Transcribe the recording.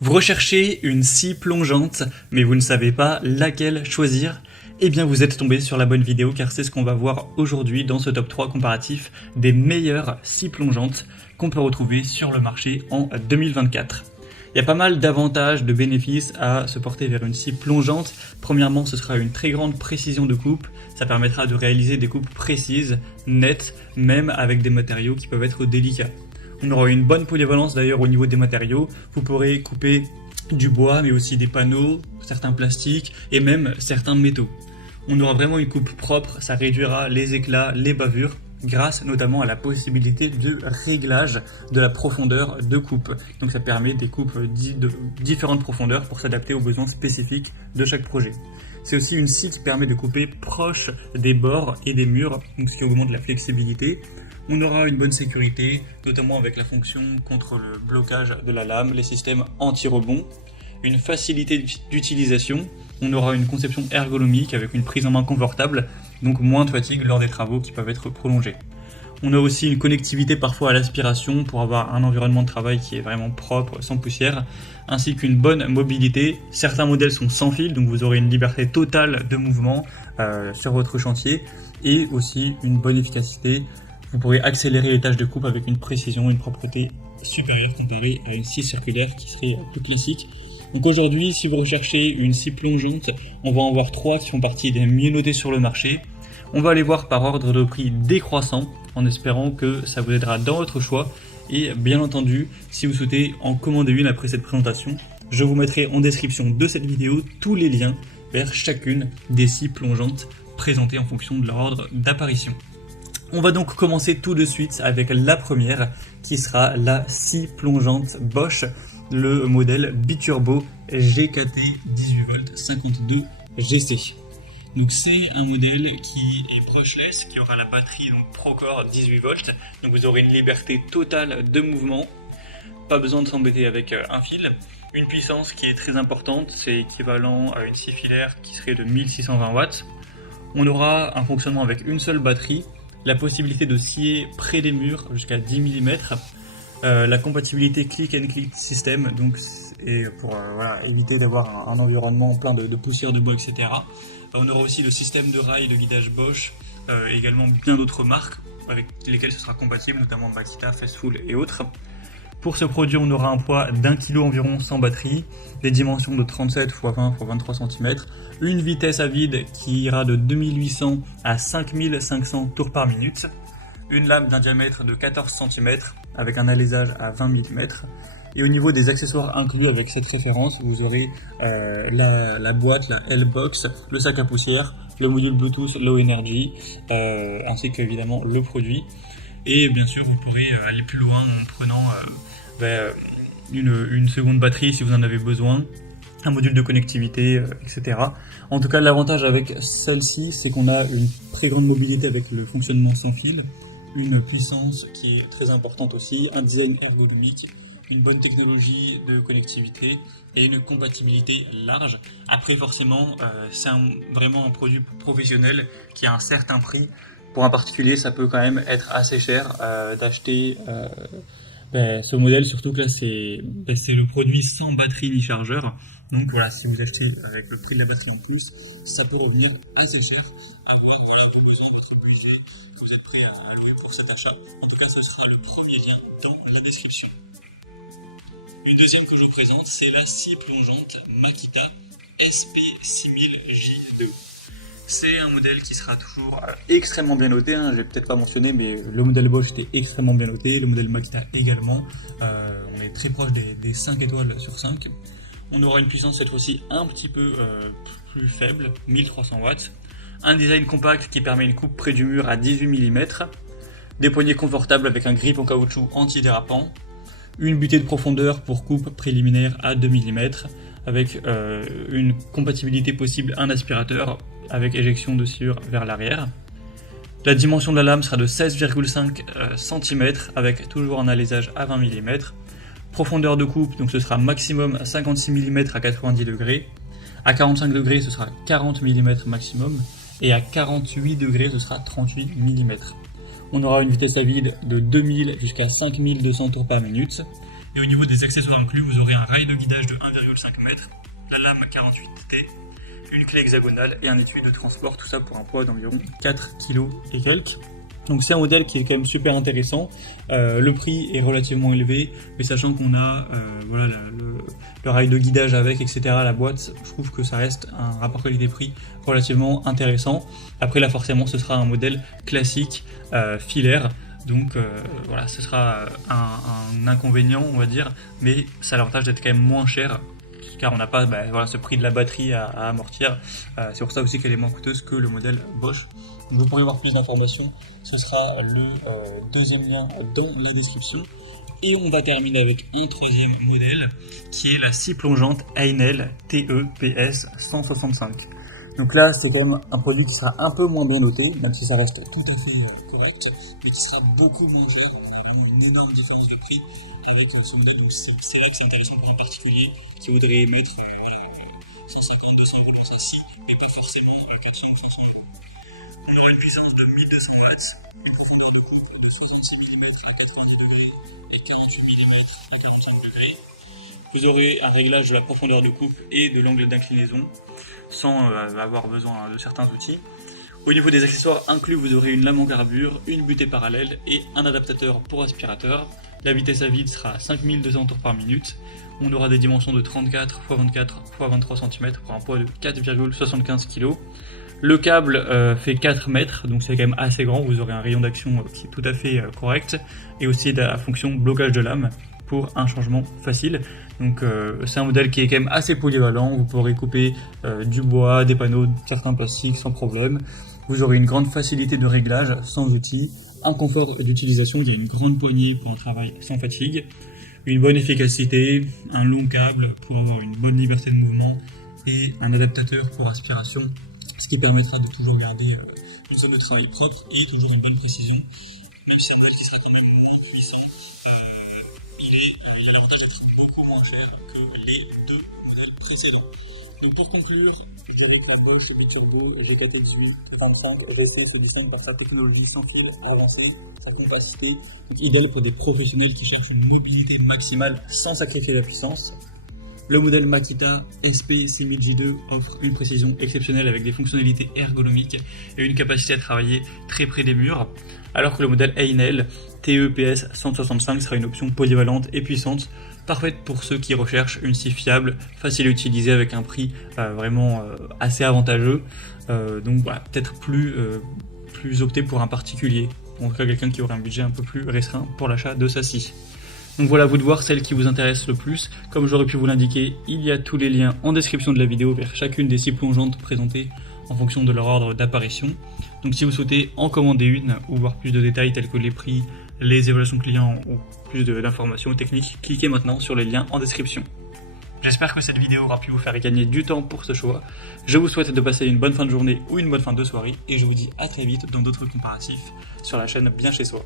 Vous recherchez une scie plongeante, mais vous ne savez pas laquelle choisir? Eh bien vous êtes tombé sur la bonne vidéo car c'est ce qu'on va voir aujourd'hui dans ce top 3 comparatif des meilleures scies plongeantes qu'on peut retrouver sur le marché en 2024. Il y a pas mal d'avantages, de bénéfices à se porter vers une scie plongeante. Premièrement, ce sera une très grande précision de coupe, ça permettra de réaliser des coupes précises, nettes, même avec des matériaux qui peuvent être délicats. On aura une bonne polyvalence d'ailleurs au niveau des matériaux, vous pourrez couper du bois mais aussi des panneaux, certains plastiques et même certains métaux. On aura vraiment une coupe propre, ça réduira les éclats, les bavures, grâce notamment à la possibilité de réglage de la profondeur de coupe. Donc ça permet des coupes de différentes profondeurs pour s'adapter aux besoins spécifiques de chaque projet. C'est aussi une scie qui permet de couper proche des bords et des murs, donc ce qui augmente la flexibilité. On aura une bonne sécurité, notamment avec la fonction contre le blocage de la lame, les systèmes anti-rebond, une facilité d'utilisation, on aura une conception ergonomique avec une prise en main confortable, donc moins de fatigue lors des travaux qui peuvent être prolongés. On a aussi une connectivité parfois à l'aspiration pour avoir un environnement de travail qui est vraiment propre, sans poussière, ainsi qu'une bonne mobilité. Certains modèles sont sans fil, donc vous aurez une liberté totale de mouvement sur votre chantier, et aussi une bonne efficacité. Vous pourrez accélérer les tâches de coupe avec une précision, une propreté supérieure comparée à une scie circulaire qui serait plus classique. Donc aujourd'hui, si vous recherchez une scie plongeante, on va en voir 3 qui font partie des mieux notés sur le marché. On va les voir par ordre de prix décroissant, en espérant que ça vous aidera dans votre choix. Et bien entendu, si vous souhaitez en commander une après cette présentation, je vous mettrai en description de cette vidéo tous les liens vers chacune des scies plongeantes présentées en fonction de leur ordre d'apparition. On va donc commencer tout de suite avec la première qui sera la scie plongeante Bosch, le modèle Biturbo GKT 18V 52 GC. Donc c'est un modèle qui est brushless, qui aura la batterie donc Procore 18V, donc vous aurez une liberté totale de mouvement, pas besoin de s'embêter avec un fil. Une puissance qui est très importante, c'est équivalent à une scie filaire qui serait de 1620 watts. On aura un fonctionnement avec une seule batterie, la possibilité de scier près des murs jusqu'à 10 mm, la compatibilité click and click system, donc et pour éviter d'avoir un environnement plein de poussière de bois, etc. On aura aussi le système de rails de guidage Bosch, également bien d'autres marques avec lesquelles ce sera compatible, notamment Makita, Fastful et autres. Pour ce produit, on aura un poids d'1 kg environ sans batterie, des dimensions de 37 x 20 x 23 cm, une vitesse à vide qui ira de 2800 à 5500 tours par minute, une lame d'un diamètre de 14 cm avec un alésage à 20 mm. Et au niveau des accessoires inclus avec cette référence, vous aurez la boîte, la L-Box, le sac à poussière, le module Bluetooth Low Energy, ainsi qu'évidemment le produit. Et bien sûr, vous pourrez aller plus loin en prenant une seconde batterie si vous en avez besoin, un module de connectivité, etc. En tout cas, l'avantage avec celle-ci, c'est qu'on a une très grande mobilité avec le fonctionnement sans fil, une puissance qui est très importante aussi, un design ergonomique, une bonne technologie de connectivité et une compatibilité large. Après, forcément, c'est vraiment un produit professionnel qui a un certain prix. Pour un particulier, ça peut quand même être assez cher d'acheter ce modèle, surtout que là c'est le produit sans batterie ni chargeur. Donc voilà, si vous achetez avec le prix de la batterie en plus, ça peut revenir assez cher à voir vos besoins, votre budget que vous êtes prêt à allouer pour cet achat. En tout cas, ce sera le premier lien dans la description. Une deuxième que je vous présente, c'est la scie plongeante Makita SP6000J2. C'est un modèle qui sera toujours extrêmement bien noté, je vais peut-être pas mentionner, mais le modèle Bosch était extrêmement bien noté, le modèle Makita également, on est très proche des 5 étoiles sur 5. On aura une puissance cette fois-ci un petit peu plus faible, 1300 watts, un design compact qui permet une coupe près du mur à 18 mm, des poignées confortables avec un grip en caoutchouc anti-dérapant, une butée de profondeur pour coupe préliminaire à 2 mm, avec une compatibilité possible, un aspirateur avec éjection de sciure vers l'arrière. La dimension de la lame sera de 16,5 cm avec toujours un alésage à 20 mm. Profondeur de coupe, donc ce sera maximum 56 mm à 90 degrés. À 45 degrés, ce sera 40 mm maximum. Et à 48 degrés, ce sera 38 mm. On aura une vitesse à vide de 2000 jusqu'à 5200 tours par minute. Et au niveau des accessoires inclus, vous aurez un rail de guidage de 1,5 m, la lame 48T, une clé hexagonale et un étui de transport, tout ça pour un poids d'environ 4 kg et quelques. Donc c'est un modèle qui est quand même super intéressant, le prix est relativement élevé, mais sachant qu'on a voilà, le rail de guidage avec, etc., la boîte, je trouve que ça reste un rapport qualité-prix relativement intéressant. Après là forcément ce sera un modèle classique, filaire, donc voilà, ce sera un inconvénient on va dire, mais ça a l'avantage d'être quand même moins cher, car on n'a pas voilà, ce prix de la batterie à amortir, c'est pour ça aussi qu'elle est moins coûteuse que le modèle Bosch. Donc vous pourrez voir plus d'informations, ce sera le deuxième lien dans la description. Et on va terminer avec un troisième modèle qui est la scie plongeante Heinel TEPS 165. Donc là c'est quand même un produit qui sera un peu moins bien noté, même si ça reste tout à fait correct, mais qui sera beaucoup moins cher. On a vraiment une énorme différence de prix avec ce modèle, donc c'est là que c'est intéressant pour un particulier qui voudrait mettre voilà, 150-200 € dans sa scie, mais pas forcément 400 ou 500 €. On aura une puissance de 1200 watts, une profondeur de coupe de 66 mm à 90 degrés et 48 mm à 45 degrés. Vous aurez un réglage de la profondeur de coupe et de l'angle d'inclinaison, sans avoir besoin de certains outils. Au niveau des accessoires inclus, vous aurez une lame en carbure, une butée parallèle et un adaptateur pour aspirateur. La vitesse à vide sera 5200 tours par minute. On aura des dimensions de 34 x 24 x 23 cm pour un poids de 4,75 kg. Le câble fait 4 mètres, donc c'est quand même assez grand, vous aurez un rayon d'action qui est tout à fait correct, et aussi la fonction blocage de lame pour un changement facile. Donc c'est un modèle qui est quand même assez polyvalent, vous pourrez couper du bois, des panneaux, certains plastiques sans problème. Vous aurez une grande facilité de réglage sans outils, un confort d'utilisation, il y a une grande poignée pour un travail sans fatigue, une bonne efficacité, un long câble pour avoir une bonne liberté de mouvement et un adaptateur pour aspiration, ce qui permettra de toujours garder une zone de travail propre et toujours une bonne précision. Même si c'est un modèle qui sera quand même moins puissant, il a l'avantage d'être beaucoup moins cher que les deux modèles précédents. Donc pour conclure, je dirais que la Bosch Biturbo GKT1825 GC se distingue par sa technologie sans fil avancée, sa compacité, donc idéale pour des professionnels qui cherchent une mobilité maximale sans sacrifier la puissance. Le modèle Makita SP6000J2 offre une précision exceptionnelle avec des fonctionnalités ergonomiques et une capacité à travailler très près des murs, alors que le modèle Heinel TEPS 165 sera une option polyvalente et puissante, parfaite pour ceux qui recherchent une scie fiable, facile à utiliser avec un prix vraiment assez avantageux, donc voilà, peut-être plus opté pour un particulier, en tout cas quelqu'un qui aurait un budget un peu plus restreint pour l'achat de sa scie. Donc voilà, à vous de voir celle qui vous intéresse le plus. Comme j'aurais pu vous l'indiquer, il y a tous les liens en description de la vidéo vers chacune des scies plongeantes présentées en fonction de leur ordre d'apparition. Donc si vous souhaitez en commander une ou voir plus de détails tels que les prix, les évaluations clients ou plus d'informations techniques, cliquez maintenant sur les liens en description. J'espère que cette vidéo aura pu vous faire gagner du temps pour ce choix. Je vous souhaite de passer une bonne fin de journée ou une bonne fin de soirée et je vous dis à très vite dans d'autres comparatifs sur la chaîne Bien Chez Soi.